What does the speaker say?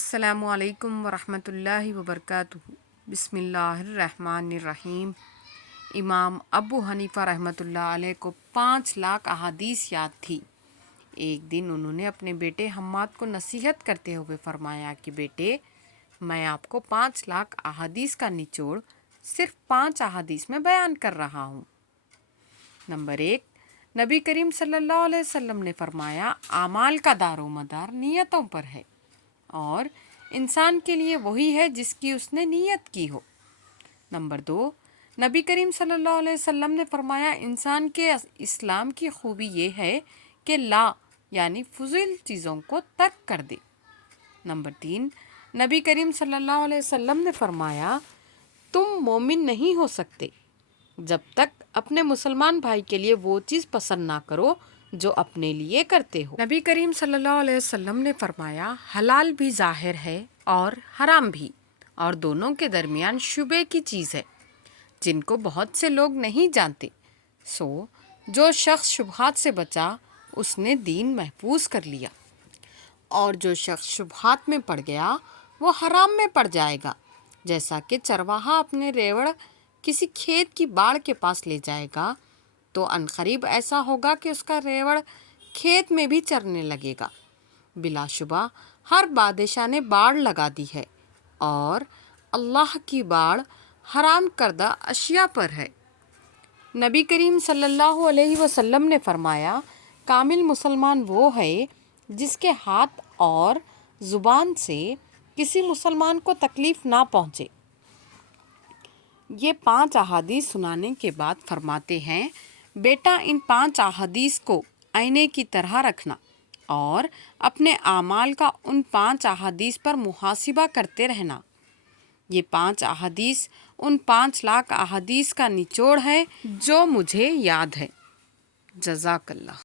السلام علیکم ورحمۃ اللہ وبرکاتہ۔ بسم اللہ الرحمن الرحیم۔ امام ابو حنیفہ رحمۃ اللہ علیہ کو 5 لاکھ احادیث یاد تھی۔ ایک دن انہوں نے اپنے بیٹے حماد کو نصیحت کرتے ہوئے فرمایا کہ بیٹے، میں آپ کو 5 لاکھ احادیث کا نچوڑ صرف 5 احادیث میں بیان کر رہا ہوں۔ نمبر 1، نبی کریم صلی اللہ علیہ وسلم نے فرمایا اعمال کا دار و مدار نیتوں پر ہے، اور انسان کے لیے وہی ہے جس کی اس نے نیت کی ہو۔ نمبر 2، نبی کریم صلی اللہ علیہ وسلم نے فرمایا انسان کے اسلام کی خوبی یہ ہے کہ لا یعنی فضول چیزوں کو ترک کر دے۔ نمبر 3، نبی کریم صلی اللہ علیہ وسلم نے فرمایا تم مومن نہیں ہو سکتے جب تک اپنے مسلمان بھائی کے لیے وہ چیز پسند نہ کرو جو اپنے لیے کرتے ہو۔ نبی کریم صلی اللہ علیہ وسلم نے فرمایا حلال بھی ظاہر ہے اور حرام بھی، اور دونوں کے درمیان شبے کی چیز ہے جن کو بہت سے لوگ نہیں جانتے۔ سو جو شخص شبہات سے بچا اس نے دین محفوظ کر لیا، اور جو شخص شبہات میں پڑ گیا وہ حرام میں پڑ جائے گا، جیسا کہ چرواہا اپنے ریوڑ کسی کھیت کی باڑ کے پاس لے جائے گا تو عنقریب ایسا ہوگا کہ اس کا ریوڑ کھیت میں بھی چرنے لگے گا۔ بلا شبہ ہر بادشاہ نے باڑ لگا دی ہے، اور اللہ کی باڑ حرام کردہ اشیاء پر ہے۔ نبی کریم صلی اللہ علیہ وسلم نے فرمایا کامل مسلمان وہ ہے جس کے ہاتھ اور زبان سے کسی مسلمان کو تکلیف نہ پہنچے۔ یہ 5 احادیث سنانے کے بعد فرماتے ہیں بیٹا ان 5 احادیث کو آئینے کی طرح رکھنا، اور اپنے اعمال کا ان 5 احادیث پر محاسبہ کرتے رہنا۔ یہ 5 احادیث ان 5 لاکھ احادیث کا نچوڑ ہے جو مجھے یاد ہے۔ جزاک اللہ۔